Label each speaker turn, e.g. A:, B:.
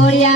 A: historia